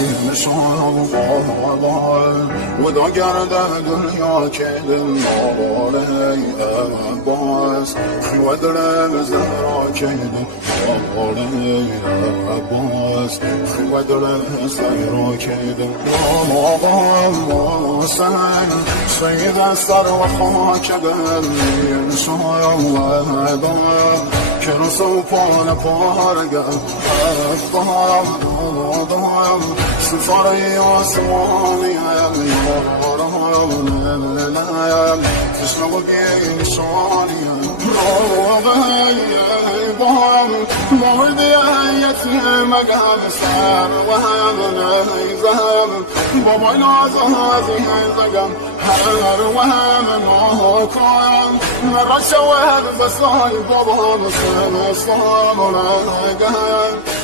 نشان قابل ودا گرده دنیا که دل ناباره عباس و دل زهرا که دل ناباره عباس و دل زهرا که دل ناباره سید سر و خاک دل نشان قابل که رسو پان پارگل افضل سفاره آسمانی تشنو بگی نشانی موردی ایتی مگم سر و هم نیزم با بای نازازی زگم هر و هم ناکایم رشوه بسای بابا مسلم اسلام نگم